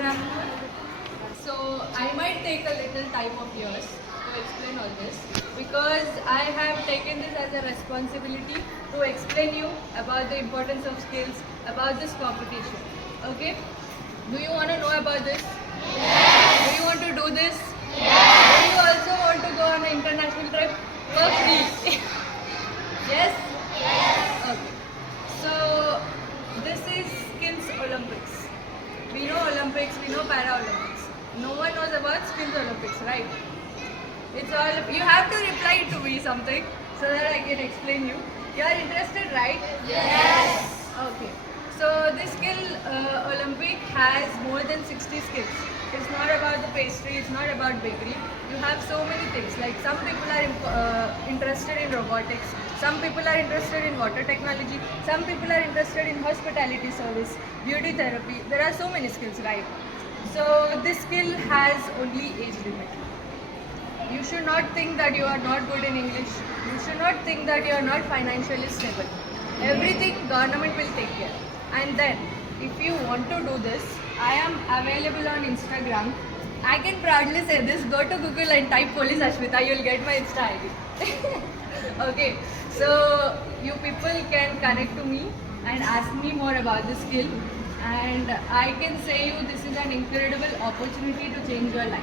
afternoon. So I might take a little time of yours to explain all this because I have taken this as a responsibility to explain you about the importance of skills, about this competition. Okay? Do you want to know about this? Yes. Do you want to do this? Yes. Do you also want to go on an international trip for free? Yes? Yes. Okay. So this is Skills Olympics. We know Olympics, we know Para-Olympics. No one knows about Skills Olympics, right? It's all, you have to reply to me something so that I can explain you. You are interested, right? Yes. Okay. So this skill Olympic has more than 60 skills. It's not about the pastry, it's not about bakery. You have so many things. Like some people are interested in robotics, some people are interested in water technology, some people are interested in hospitality service, beauty therapy. There are so many skills, right? So this skill has only age limit. You should not think that you are not good in English. You should not think that you are not financially stable. Everything government will take care. And then, if you want to do this, I am available on Instagram. I can proudly say this. Go to Google and type Police Ashmita. You'll get my Insta ID. Okay. So you people can connect to me and ask me more about this skill. And I can say you this is an incredible opportunity to change your life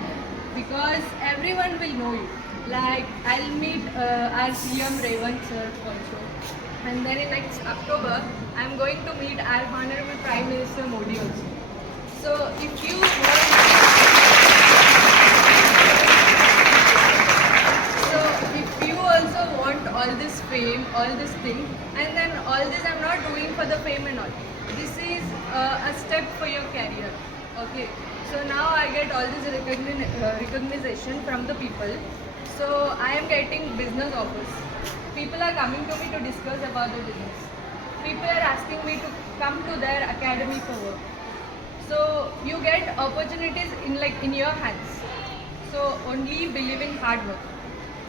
because everyone will know you. Like I'll meet our CM Revant sir also, and then in next October I'm going to meet our Honorable Prime Minister Modi also. So if you want, so if you also want all this fame, all this thing, and then all this I'm not doing for the fame and all. This is a step for your career. Okay. So now I get all this recognition from the people. So I am getting business offers. People are coming to me to discuss about the business. People are asking me to come to their academy for work. So you get opportunities in your hands. So only believe in hard work.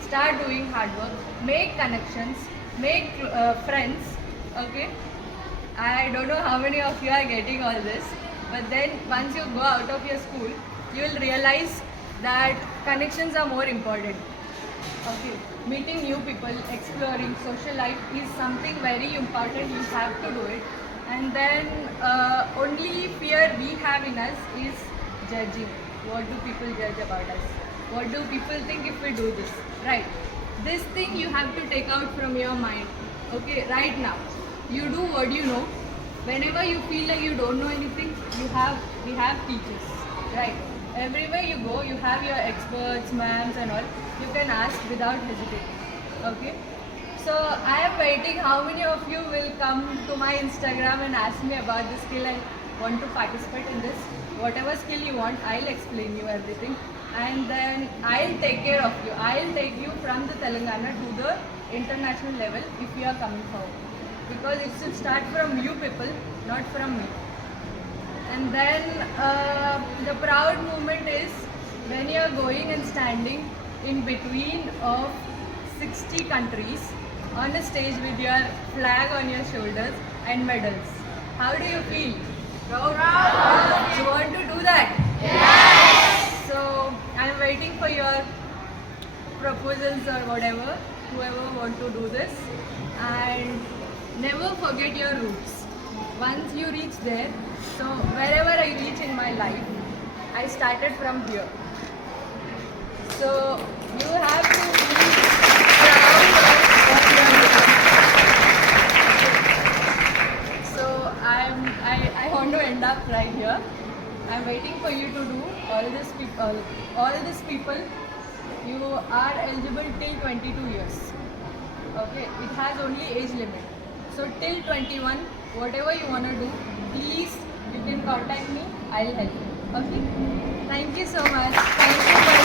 Start doing hard work. Make connections. Make friends. Okay. I don't know how many of you are getting all this. But then once you go out of your school, you will realize that connections are more important. Okay, meeting new people, exploring social life is something very important. You have to do it. And then only fear we have in us is judging. What do people judge about us? What do people think if we do this? Right. This thing you have to take out from your mind. Okay, right now. You do what you know. Whenever you feel like you don't know anything, we have teachers, right? Everywhere you go, you have your experts, ma'ams and all. You can ask without hesitating, okay? So I am waiting how many of you will come to my Instagram and ask me about this skill and want to participate in this. Whatever skill you want, I'll explain you everything. And then I'll take care of you. I'll take you from the Telangana to the international level if you are coming forward. Because it should start from you people, not from me. And then the proud moment is when you are going and standing in between of 60 countries on a stage with your flag on your shoulders and medals. How do you feel? Proud. You want to do that? Yes. So I am waiting for your proposals or whatever, whoever want to do this. And never forget your roots. Once you reach there, so wherever I reach in my life, I started from here. So you have to be proud of what you are doing. So I want to end up right here. I'm waiting for you to do all these people. You are eligible till 22 years. Okay, it has only age limit. So till 21, whatever you want to do, please you can contact me. I'll help you. Okay. Thank you so much. Thank you for